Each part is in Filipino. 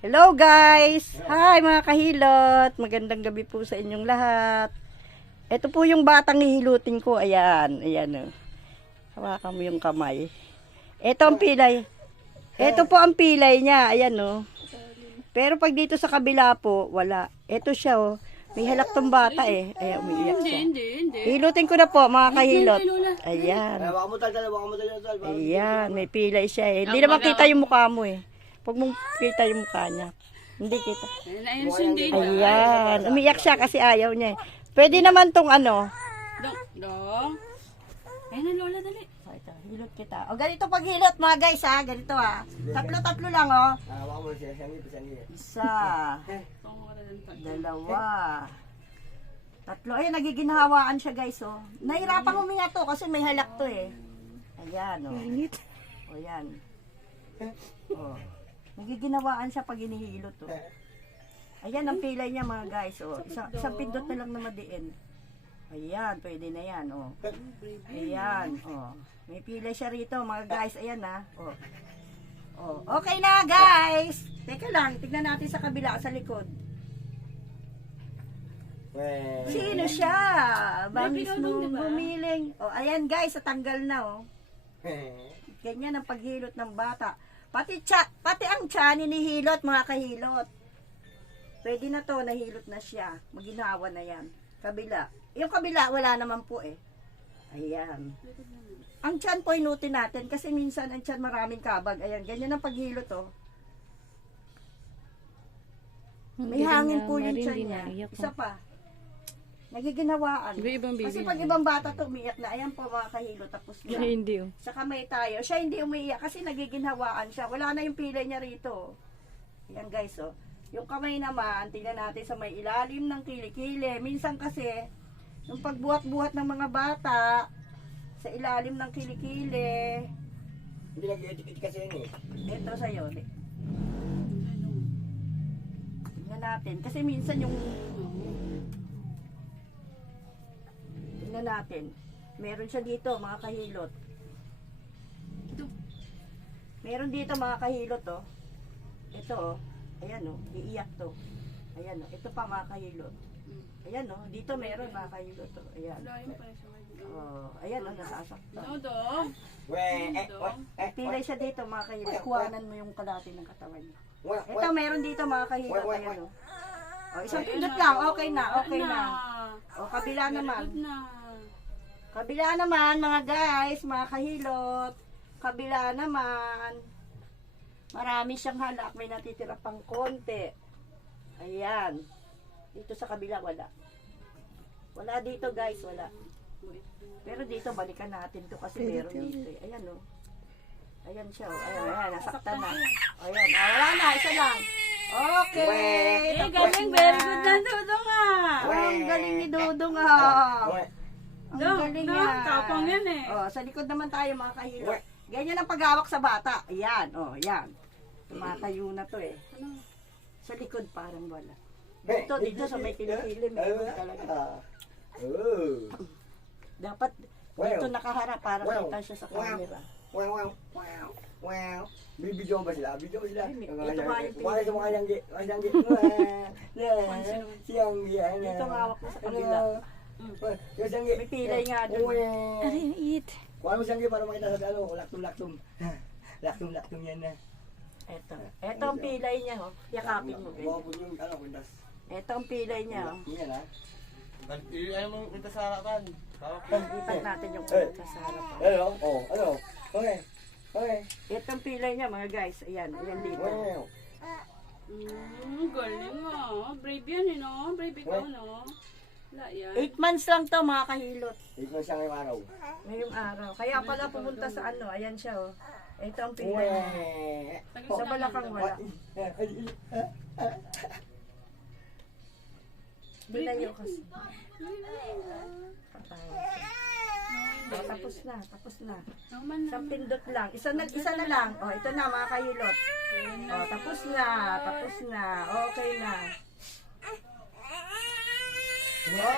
Hello guys! Hi mga kahilot! Magandang gabi po sa inyong lahat. Ito po yung batang hihilutin ko. Ayan. Ayan o. Hawakan mo yung kamay. Ito ang pilay. Ito po ang pilay niya. Ayan o. Pero pag dito sa kabila po, wala. Ito siya o. May halak tong bata eh. Ayan, umiiyak siya. Hindi. Hilutin ko na po mga kahilot. Ayan. Ayan. Ayan. May pilay siya eh. Hindi naman kita yung mukha mo eh. Huwag mong kita yung mukha niya. Hindi kita. Ayan. Umiyak siya kasi ayaw niya eh. Pwede naman tong ano. Dong. Ayan na lola, dali. O, ito, hilot kita. O, ganito pag hilot mga guys ha. Ganito ha. Tatlo lang o. Isa. Dalawa. Tatlo. Ayan, nagiginhawaan siya guys o. Nahirapang huminga to kasi may halak to eh. Ayan o. O, yan. O. Nagiginawaan siya pag hinihilot to. Ayan ang pilay niya mga guys. O. Isang pindot na lang na madiin. Ayan, pwede na yan. O. Ayan. O. May pilay siya rito mga guys. Ayan ha. O. O. Okay na guys. Teka lang, tignan natin sa kabila, sa likod. Sino siya? Bangis nung bumiling. O, ayan guys, natanggal na o. Ganyan ang paghilot ng bata. Pati ang tiyan hinihilot mga kahilot. Pwede na to, nahilot na siya. Maginawa na yan. Kabila. Yung kabila, wala naman po eh. Ayan. Ang tiyan po inutin natin kasi minsan ang tiyan maraming kabag. Ayan, ganyan ang paghilot oh. May hangin po yung tiyan niya. Isa pa. Nagiginawaan. Kasi pag ibang bata to umiiyak na, ayan po mga kahilo, tapos na. Hindi. Sa kamay tayo. Siya hindi umiiyak kasi nagiginhawaan siya. Wala na yung pilay niya rito. Ayan guys, oh. Yung kamay naman, tingnan natin sa may ilalim ng kilikili. Minsan kasi, yung pagbuhat-buhat ng mga bata, sa ilalim ng kilikili. Hindi nag-edit kasi yun eh. Ito sa'yo. Tingnan natin. Kasi minsan yung tingnan natin. Meron siya dito, mga kahilot. Meron dito, mga kahilot, oh. Ito, oh. Ayan, oh. Iiyak to. Ayan, oh. Ito pa, mga kahilot. Ayan, oh. Dito meron, mga kahilot, oh. Ayan. Oh, ayan, oh. Nasasaktan. Pilay siya dito, mga kahilot. Kuhanan mo yung kalahati ng katawan niya. Ito, meron dito, mga kahilot. Ayan, oh. Oh, isang pindot lang. Okay na, okay na. O, kabila naman. Kabila naman, mga guys, mga kahilot. Kabila naman. Marami siyang halak. May natitira pang konti. Ayan. Dito sa kabila, wala. Wala dito, guys, wala. Pero dito, balikan natin to kasi meron dito. Ayan, o. Ayan siya, o. Ayan, nasaktan na. Ayan, wala na, isa lang. Okay. Galing, very good na Dudong Ang galing ni Dudong ah. Ang galing niya. Tapang yan eh. Oh, sa likod naman tayo mga kahilot. Ganyan ang paghawak sa bata. Ayan, oh, yan. Tumatayo na to eh. Sa likod parang wala. Dito sa may kilikili, meron talaga. Dapat dito nakaharap para kita siya sa camera. Bibidyo ba sila? Bibidyo ba sila? Ito nga yung Wala sa mga yanggi. Siyanggi. Dito nga hawak mo sa kabila. May pilay nga doon. Kuha mo siyanggi para makita sa ano, laktum-laktum. Laktum-laktum yan na. Ito ang pilay niya, oh. Yakapin mo, ganyan. Ito ang pilay niya, oh. Yan ha. Ayaw mong punta sa harapan. Lipat natin yung kulita sa harapan. Ano? Oh, ano? Okay. Okay. Ito ang pilay niya, mga guys. Ayan, ayan dito. Galing mo. Brave yan eh, no? Brave ikaw, no? Wala yan. 8 months lang to, mga kahilot. Ito siya ngayong araw. Ngayong araw. Kaya pala pumunta sa ano. Ayan siya, oh. Ito ang pilay niya. Sa balakang wala. Binayo kasi. Oh, tapos na, tapos na. Isang pindot lang. Isa na lang. Oh, ito na mga kahilot. Oh, tapos na, tapos na. Okay na.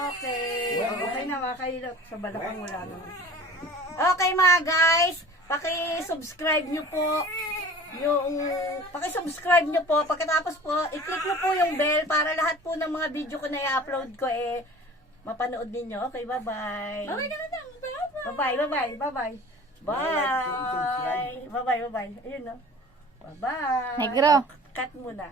Okay. Okay na mga kahilot. Sa balakang wala naman. Okay mga guys, paki-subscribe nyo po yung paki-subscribe nyo po. Pagkatapos po, i-click nyo po yung bell para lahat po ng mga video ko na i-upload ko mapanood ninyo. Okay, bye-bye. Bye-bye na lang. Bye-bye. Bye-bye, bye-bye, bye-bye. Bye. Bye-bye, bye-bye. Ayun, no? Bye-bye. Negro. Cut muna.